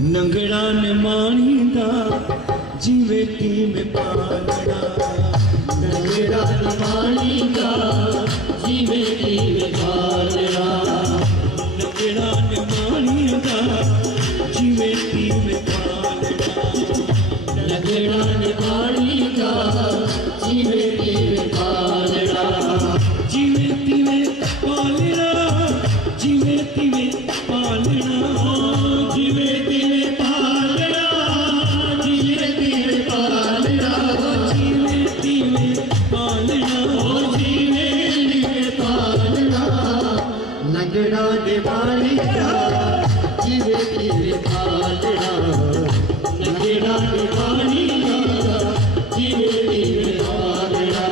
नंगड़ा ने माणींदा जीवे तीन पालड़ा नंगड़ा ने माणींदा जीवे तीन पालड़ा नंगड़ा ने माणींदा जीवे तीन पालड़ा नंगड़ा ने माणींदा जीवे तीन पालड़ा जीवे तीवे पालड़ा जीवे तीवे पालड़ा जीवे तीवे पालड़ा जीवे तीवे पालड़ा जीवे तीवे पालड़ा जीवे तीवे पालड़ा नंगड़ा ने माणींदा जीवे तीवे पालड़ा नंगड़ा ने माणींदा जीवे तीवे पालड़ा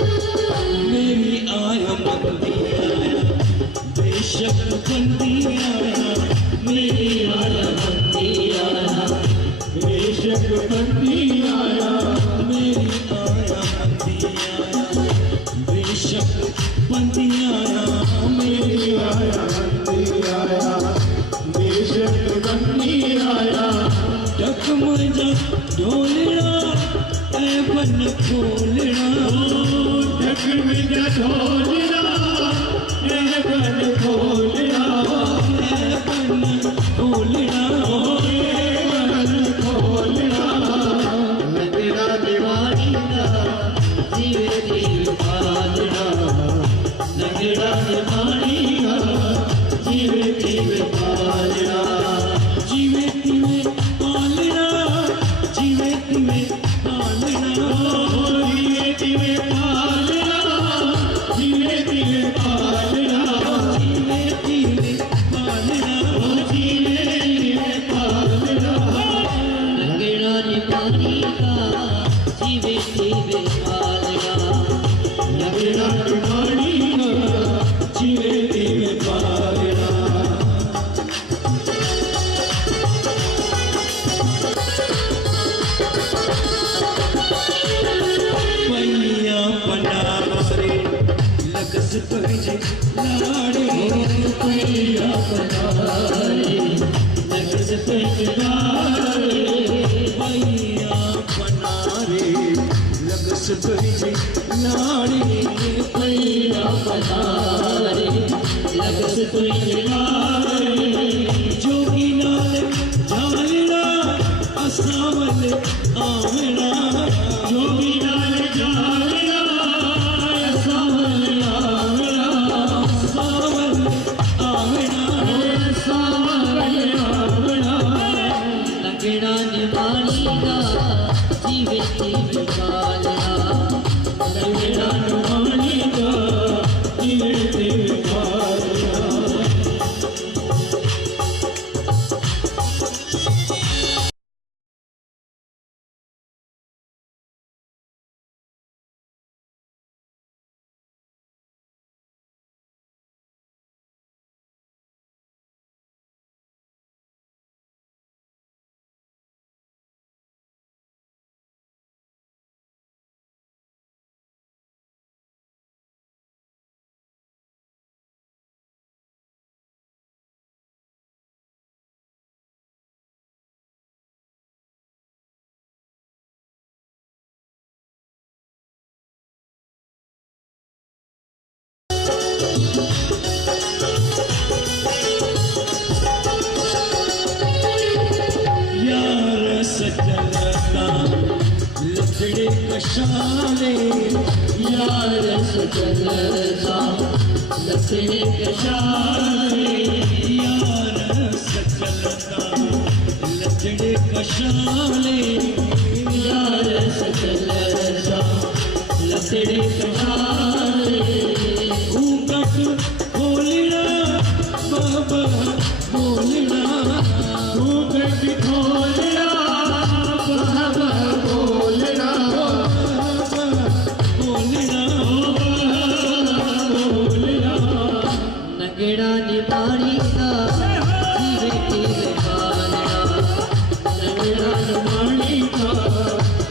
मेरी आया बंदी आया बेशक बंदी आया मेरी आया बंदी आया बेशक बंदी आया मेरी आया बंदी आया बेशक बंदी आया मेरी आया बंदी आया बेशक बंदी आया टक मजा ढोलना ऐ बन खोलना टक मजा ढोलना ऐ बन खोलना ऐ बन खोलना बन खोलना नंगड़ा दीवानी का जीवे तीर पालना नंगड़ा दीवानी का जीवे तीर पालना जीवे तीवे पालना जीवे तीवे पालना जीवे तीवे पालना जीवे तीवे पालना जीवे तीवे पालना जीवे तीवे पालना नंगड़ा दीवानी का जीवे तीवे पालना नंगड़ा दीवानी का जीवे तीवे पालना पैया बनारे लगस तुझे लाड़े पैया बनारे लगस तुझे लाड़े पैया बनारे लगस तुझे लाड़े पैया बनारे लगस तुझे लाड़े जोगी नाल झालना असावल आवना जोगी नाल झालना असावल आवना सावल आवना सावल आवना नंगड़ा निवाणी का जीवे तीवे पालना नंगड़ा निवाणी का जीवे तीवे पालना सजलता लचड़े कशाले यार सजलता लचड़े कशाले यार सजलता लचड़े कशाले यार सजलता लचड़े कशाले ऊकट खोलना बाबा बोलना ऊकट खोलना बाबा बोलना बोलना बोलना नंगड़ा निवाणी का जीवे तीवे पालना नंगड़ा निवाणी का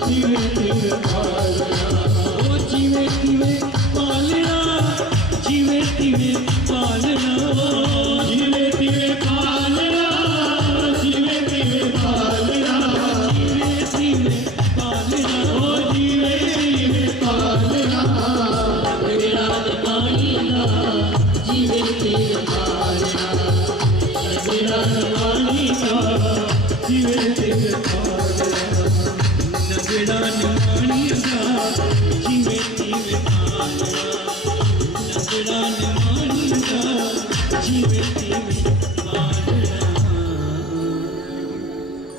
जीवे तीवे पालना जीवे तेरे बालक